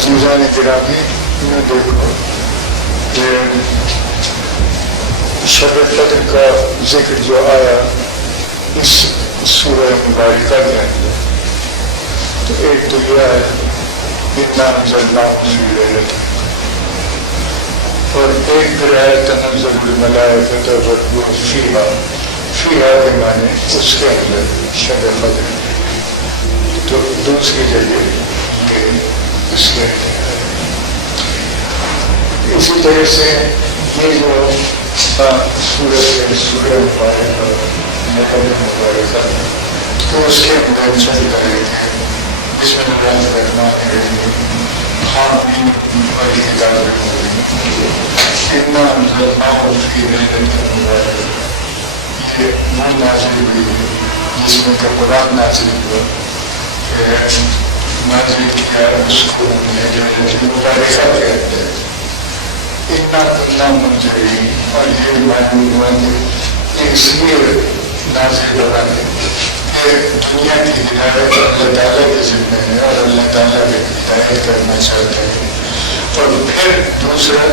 عزیزان گرامی، میں دیکھو کہ شب قدر کا ذکر جو آیا اس سورہ مبارکہ کے اندر، تو ایک تو یہ ہے اِنَّا أَنزَلْنَاهُ فِي لَيْلَةٍ، اور ایک پھر ہے تنزل الملائکۃ والروح فیہا کے معنی اس کے اندر شب قدر، تو دوسری جگہ یہ اس کے اندر ہے۔ اسی طرح سے یہ جو سورہ مبارکہ مبارکہ تو اس کے اندر چل رہے تھے بسم اللہ الرحمن الرحیم، حامیم والی کتاب المبین، اِنَّا أَنزَلْنَاهُ فِي لَيْلَةٍ مُبَارَكَةٍ، یہ وہ نازل ہوئی ہے جس میں کہ قرآن نازل ہوا، کہ نازل کیا اس کو ہم نے لیلۃ المبارکہ کے اندر، اِنَّا كُنَّا مُنذِرِينَ، اور یہ معلوم ہوا کہ اس لیے نازل ہوا ہے کہ دنیا کی ہدایت اللہ تعالیٰ کے ذمہ ہے اور اللہ تعالیٰ کی ہدایت کرنا چاہتے ہیں۔ اور پھر دوسرا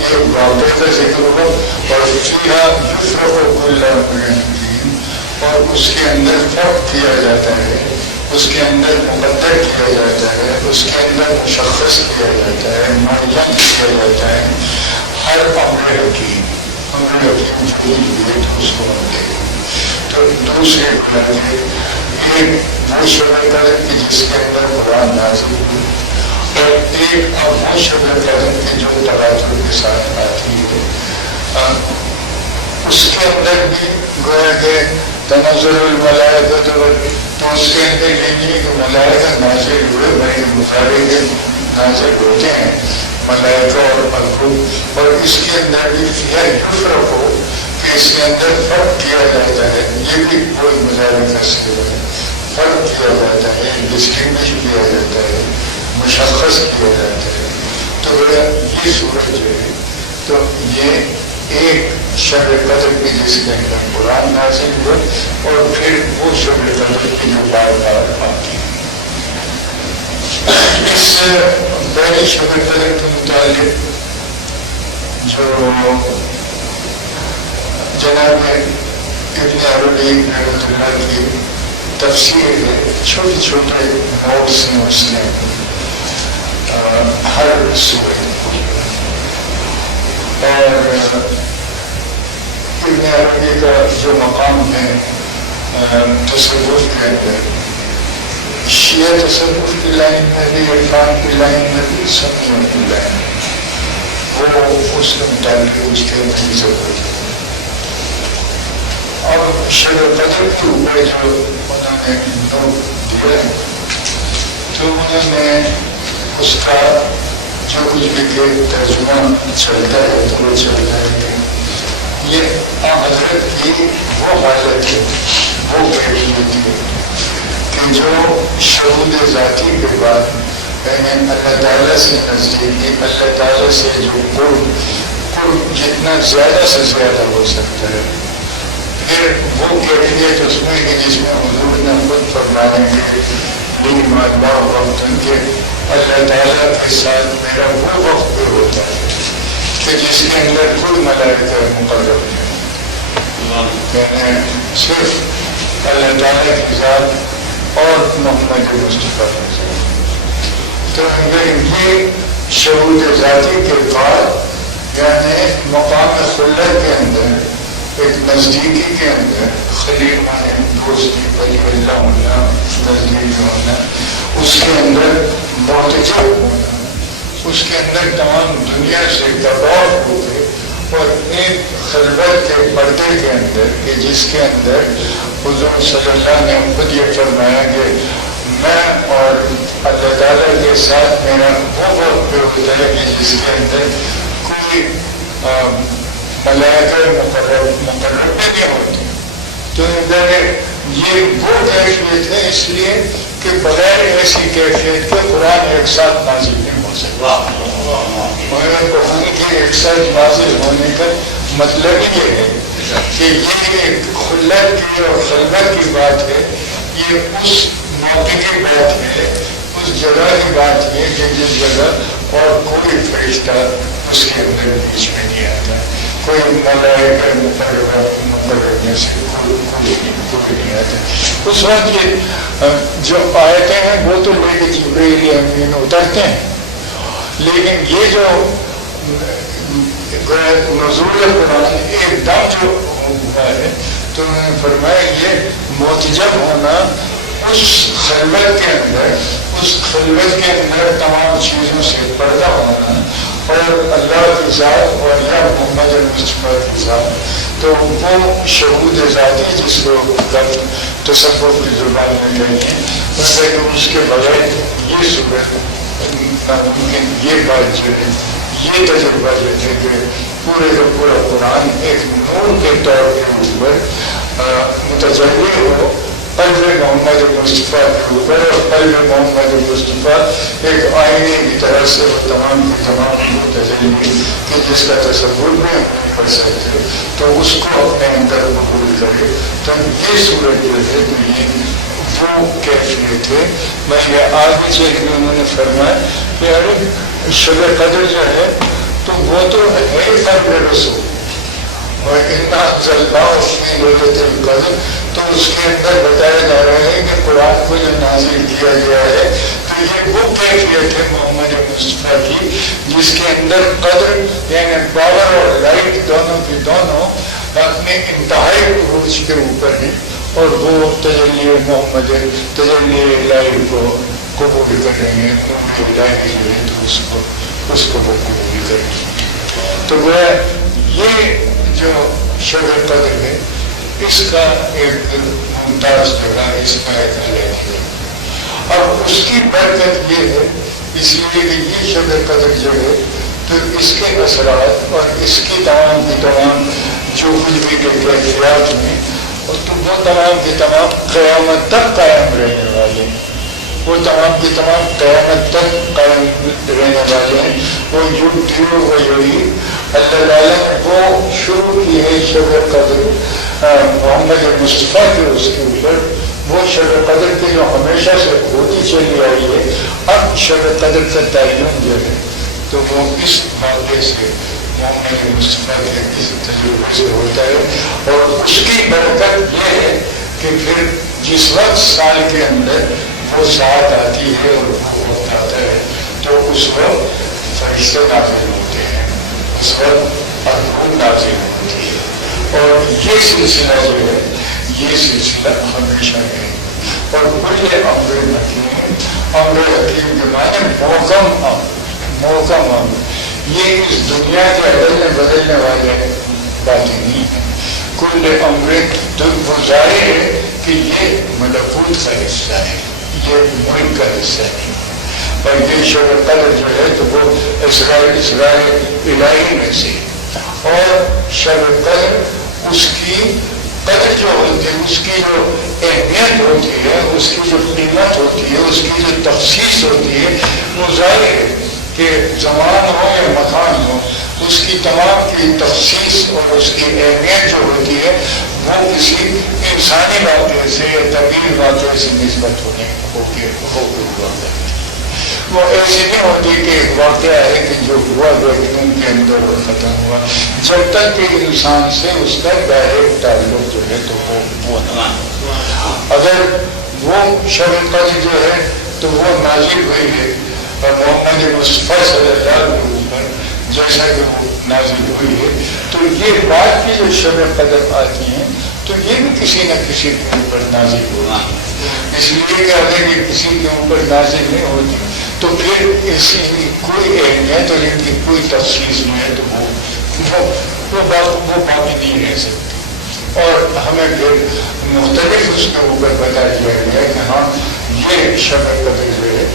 یہ واقعے کا ذکر ہو، اور فیہا یفرق کل امر حکیم، اور اس کے اندر فرق کیا جاتا ہے، اس کے اندر مقدر کیا جاتا ہے، اس کے اندر مشخص کیا جاتا ہے، معین کیا جاتا ہے ہر امر حکیم جو بھی اس کو ہم دیکھیں۔ تو دوسرے بلندے ایک وہ شب قدر کی جس کے اندر قرآن نازل ہوئی، اور ایک وہ شب قدر کی جو تواتر کے ساتھ آتی ہے، اس کے اندر بھی گویا کہ تنزل الملائکۃ، تو اس کے اندر یہ نہیں کہ ملائکہ نازل ہوئے، بلکہ ملائکے نازل ہوتے ہیں ملائکہ اور الروح، اور اس کے اندر بھی فیہا یفرق ہو کہ اس کے اندر فرق کیا جاتا ہے، یہ بھی کوئی مظاہرے کا صیغہ ہے، فرق کیا جاتا ہے، ڈسٹنگوش کیا جاتا ہے، مشخص کیا جاتا ہے۔ تو یہ سورج جو ہے تو یہ ایک شب قدر کی جس کے اندر قرآن نازل ہوا، اور پھر وہ شب قدر کی جو بار بار آتی ہے۔ اس پہلی شب قدر کے متعلق جو جناب ابن عربی رحمۃ اللہ کی تفسیر ہے، چھوٹے چھوٹے نوٹس ہیں اس نے ہر سورہ، اور ابن عربی کا جو مقام ہے تصوف کے اندر، شیعہ تصوف کی لائن میں بھی، عرفان کی لائن میں بھی، سنیوں کی لائن میں، وہ اس کے متعلق اس کے نہیں ضرورت ہے۔ اور شب قدر کے اوپر جو انہوں نے نوٹ دیا ہے، تو انہوں نے اس کا جو کچھ بھی کہ ترجمہ چلتا ہے تو وہ چلتا ہے کہ یہ حضرت کی وہ حالت ہے، وہ کیفیت ہے کہ جو شہود ذاتی کے بعد یعنی اللہ تعالیٰ سے نزدیکی، اللہ تعالیٰ سے جو قرب جتنا زیادہ سے زیادہ ہو سکتا ہے، پھر وہ کیفیت اس میں کہ جس میں حضور نے خود فرمانے کے وقت کے اللہ تعالیٰ کے ساتھ میرا وہ وقت بھی ہوتا ہے کہ جس کے اندر کوئی ملائکہ مقرر نہیں، یعنی صرف اللہ تعالیٰ کی ذات اور محمد مصطفیٰ کی ذات۔ تو یہ شہود ذاتی کے بعد یعنی مقام خلت کے اندر، ایک نزدیکی کے اندر، خلیل مانے دوستی، ولی اللہ ہونا، نزدیک ہونا، اس کے اندر معتجب ہونا، اس کے اندر تمام دنیا سے کباب ہو گئے، اور ایک خلوت کے پردے کے اندر کہ جس کے اندر حضور صلی اللہ نے خود یہ فرمایا کہ میں اور اللہ تعالیٰ کے ساتھ میرا وہ وقت پہ ہوتا ہے کہ جس کے اندر کوئی ملائکہ مقرر نہیں ہوتی۔ تو یہ وہ کیفیت ہے، اس لیے کہ بغیر ایسی کیفیت کے قرآن ایک ساتھ نازل نہیں ہو سکتا۔ مگر قرآن کے ایک ساتھ نازل ہونے کا مطلب یہ ہے کہ یہ ایک خلت کی اور خلوت کی بات ہے، یہ اس موقع کی بات ہے، اس جگہ کی بات یہ کہ جس جگہ اور کوئی فرشتہ اس کے اندر بیچ میں نہیں آتا، کوئی ملائکہ مقرر میں سے کوئی نہیں آتا۔ اس وقت یہ جو آیتیں ہیں وہ تو لے کے جبرائیل امین اترتے ہیں، لیکن یہ جو نزول قرآن ایک دم جو ہوا ہے تو انہوں نے فرمایا یہ متجب ہونا اس خلوت کے اندر تمام چیزوں سے پردہ ہونا اور اللہ کی ذات اور یا محمد المصطفیٰ کی ذات، تو وہ شہود ذاتی جس کو تصوف کی زبان میں کہیں گے، کہ اس کے بغیر یہ صورت ناممکن۔ یہ بات جو ہے یہ تجربہ جو ہے کہ پورے کا پورا قرآن ایک نور کے طور کے اوپر متجلی ہو قلب محمد مصطفیٰ کے اوپر، اور قلب محمد مصطفیٰ ایک آئینے کی طرح سے وہ تمام کی تمام تجلی کہ جس کا تصور بھی ہم نہیں کر سکتے، تو اس کو اپنے اندر قبول کرے۔ تو یہ صورت جو ہے تو یہ وہ کیفیت ہے۔ میں یہ آگے چل کے انہوں نے فرمایا کہ ارے شب قدر جو ہے تو وہ تو ہے قدر رسول، اور تو اس کے اندر بتایا جا رہا ہے کہ قرآن کو جو نازل کیا گیا ہے تو یہ وہ کیفیت ہے محمد مصطفیٰ کی جس کے اندر قدر یعنی پاور اور لائٹ دونوں کی دونوں اپنے انتہائی عروج کے اوپر ہیں، اور وہ تجلی محمد تجلی الہی کو قبول کر رہے ہیں، نور الہی جو ہے تو اس کو وہ قبول کر رہے ہیں۔ تو وہ یہ جو شب قدر ہے اس کا ایک ممتاز جگہ، اس کا ایک الگ ہے، اور اس کی برکت یہ ہے اس لیے کہ یہ شب قدر جو ہے تو اس کے اثرات اور اس کی تمام جو کچھ بھی کیفیات میں تو وہ تمام کے تمام قیامت تک قائم رہنے والے ہیں، وہ تمام کے تمام قیامت تک قائم رہنے والے ہیں۔ وہ یوگی اللہ تعالیٰ نے وہ شروع کی ہے شب قدر محمد مصطفیٰ کے اس کے اوپر، وہ شب قدر کی جو ہمیشہ سے ہوتی چلی آئی ہے، اب شب قدر کا تعین جو ہے تو وہ اس واقعے سے محمد مصطفیٰ کے اس تجربے سے ہوتا ہے، اور اس کی برکت یہ ہے کہ پھر جس وقت سال کے اندر وہ ساتھ آتی ہے اور وہ وقت آتا ہے تو اس وقت فرشتے نازل ہوتے ہیں، اس وقت روح نازل ہوتی ہے، اور یہ سلسلہ جو ہے یہ سلسلہ ہمیشہ ہے۔ اور کل امر حکیم، امر حکیم کے معنی محکم امر، یہ اس دنیا کے عدلنے بدلنے والے باتیں نہیں ہیں۔ کل امر تو وہ ظاہر ہے کہ یہ ملکوت کا حصہ ہے، یہ ملک کا حصہ نہیں، اور یہ شب قدر جو ہے تو وہ اسرار الہی میں سے، اور شب قدر اس کی قدر جو ہوتی ہے، اس کی جو اہمیت ہوتی ہے، اس کی جو قیمت ہوتی ہے، اس کی جو تخصیص ہوتی ہے، وہ ظاہر ہے کہ زمان ہو یا مکان ہو، اس کی تمام کی تخصیص اور اس کی اہمیت جو ہوتی ہے وہ کسی انسانی واقعے سے یا طویل واقعے سے نسبت ہونے ہوتی ہے۔ وہ ایسی نہیں ہوتی کہ ایک واقعہ ہے کہ جو ہوا ویکیوم کے اندر وہ ختم ہوا، جب تک کہ انسان سے اس کا ڈائریکٹ تعلق جو ہے تو وہ نہ، اگر وہ شب قدر جو ہے تو وہ نازل ہوئی ہے اور محمد مصطفیٰ صلی اللہ علیہ وسلم جیسا کہ وہ نازل ہوئی ہے، تو یہ بات کی جو شب قدر آتی ہیں تو یہ بھی کسی نہ کسی کے اوپر نازل ہونا، اس لیے کہ اگر یہ کسی کے اوپر نازل نہیں ہوتی تو پھر اسی کی کوئی اہمیت اور ان کی کوئی تفصیل نہیں ہے، تو وہ باقی نہیں رہ سکتی، اور ہمیں پھر مختلف اس کے اوپر بتا دیا گیا کہ ہاں یہ شب قدر جو ہے